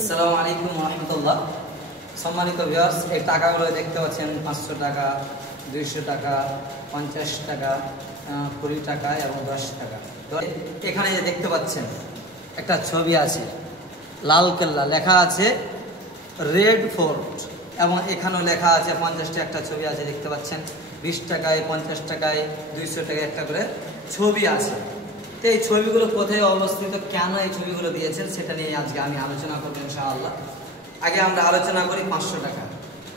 আসসালামু আলাইকুম ওয়া রাহমাতুল্লাহ। সম্মানিত ভিউয়ার্স, এই টাকাগুলো দেখতে পাচ্ছেন 500 টাকা, 200 টাকা, 50 টাকা, 20 টাকা এবং 10 টাকা। তো এখানে যে দেখতে পাচ্ছেন একটা ছবি আছে, লাল কেল্লা লেখা আছে রেড ফোর্ট, এবং এখানেও লেখা আছে 50টা একটা ছবি আছে দেখতে পাচ্ছেন। 20 টাকায়, 50 টাকায়, 200 টাকায় একটা করে ছবি আছে। তো এই ছবিগুলো কোথায় অবস্থিত, কেন এই ছবিগুলো দিয়েছেন, সেটা নিয়ে আজকে আমি আলোচনা করবো ইনশাআল্লাহ। আগে আমরা আলোচনা করি 500 টাকা।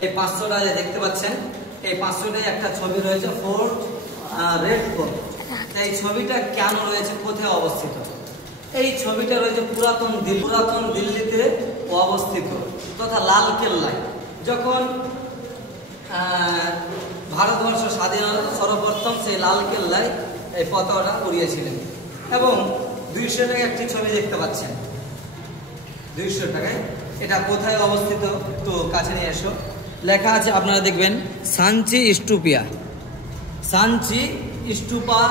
এই 500 টাকা দেখতে পাচ্ছেন, এই 500 টাকায় একটা ছবি রয়েছে ফোর্ট, রেড ফোর্ট। এই ছবিটা কেন রয়েছে, কোথায় অবস্থিত? এই ছবিটা রয়েছে পুরাতন দিল্লিতে অবস্থিত, তথা লাল কেল্লায়। যখন ভারতবর্ষ স্বাধীন হল, সর্বপ্রথম সেই লাল কেল্লায় এই পতাকাটা উড়িয়েছিলেন। এবং 200 টাকায় একটি ছবি দেখতে পাচ্ছেন, 200 টাকায়। এটা কোথায় অবস্থিত, তো কাছে নিয়ে এসো। লেখা আছে, আপনারা দেখবেন সাঞ্চি স্টুপিয়া, সাঞ্চি স্টুপা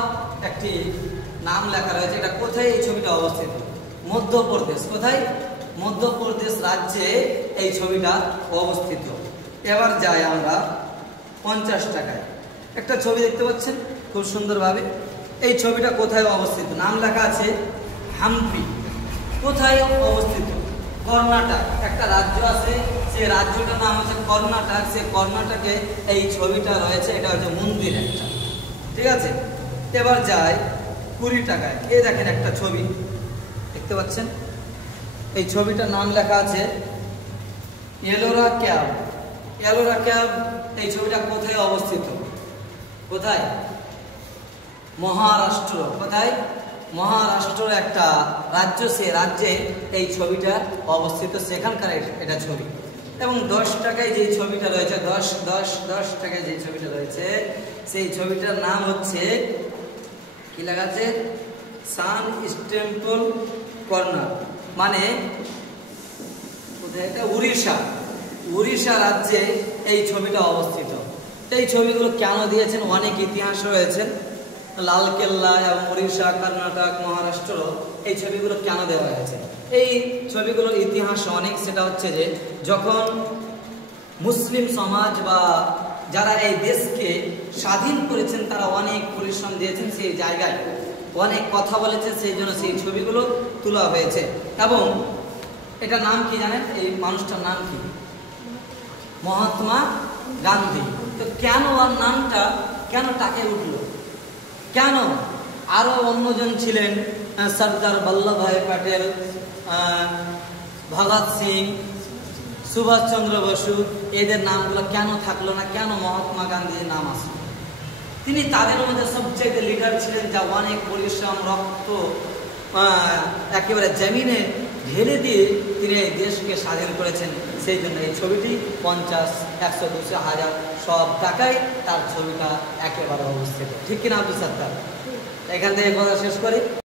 একটি নাম লেখা রয়েছে। এটা কোথায় এই ছবিটা অবস্থিত? মধ্যপ্রদেশ। কোথায়? মধ্যপ্রদেশ রাজ্যে এই ছবিটা অবস্থিত। এবার যাই আমরা 50 টাকায়। একটা ছবি দেখতে পাচ্ছেন খুব সুন্দরভাবে। এই ছবিটা কোথায় অবস্থিত? নাম লেখা আছে হাম্পি। কোথায় অবস্থিত? কর্ণাটক। একটা রাজ্য আছে, সেই রাজ্যটার নাম হচ্ছে কর্ণাটক। সেই কর্ণাটকে এই ছবিটা রয়েছে। এটা হচ্ছে মন্দির একটা, ঠিক আছে। এবার যাই 20 টাকায়। এই দেখেন একটা ছবি দেখতে পাচ্ছেন, এই ছবিটার নাম লেখা আছে এলোরা ক্যাব। এলোরা ক্যাব, এই ছবিটা কোথায় অবস্থিত? কোথায়? মহারাষ্ট্র। কোথায়? মহারাষ্ট্র একটা রাজ্য, সে রাজ্যে এই ছবিটা অবস্থিত, সেখানকার এটা ছবি। এবং 10 টাকায় যে ছবিটা রয়েছে, 10 টাকায় যে ছবিটা রয়েছে, সেই ছবিটার নাম হচ্ছে কি লেখা আছে? সান টেম্পল কর্নার। মানে কোথায়? এটা উড়িষ্যা রাজ্যে এই ছবিটা অবস্থিত। এই ছবিগুলো কেন দিয়েছেন? অনেক ইতিহাস রয়েছে। লাল কেল্লা এবং উড়িষ্যা, কর্ণাটক, মহারাষ্ট্র, এই ছবিগুলো কেন দেওয়া হয়েছে? এই ছবিগুলোর ইতিহাস অনেক। সেটা হচ্ছে যে যখন মুসলিম সমাজ বা যারা এই দেশকে স্বাধীন করেছেন, তারা অনেক পরিশ্রম দিয়েছেন, সেই জায়গায় অনেক কথা বলেছেন, সেই জন্য সেই ছবিগুলো তোলা হয়েছে। এবং এটা নাম কি জানেন? এই মানুষটার নাম কি? মহাত্মা গান্ধী। তো কেন ওর নামটা কেন টাকে উঠলো, কেন? আরো অন্যজন ছিলেন, সর্দার বল্লভভাই প্যাটেল, ভগৎ সিং, সুভাষচন্দ্র বসু। এদের নামগুলো কেন থাকলো না? কেন মহাত্মা গান্ধীর নাম আসলো? তিনি তাদের মধ্যে সবচেয়ে লিডার ছিলেন, যা অনেক পরিশ্রম, রক্ত একেবারে জমিনে ঢেলে দিয়ে তিনি এই দেশকে স্বাধীন করেছেন। সেই জন্য এই ছবিটি 50, 100, 200, 1000 সব টাকায় তার ছবিটা একেবারে অবস্থিত। ঠিক কিনা আব্দুল সাত্তার? এখান থেকে কথা শেষ করি।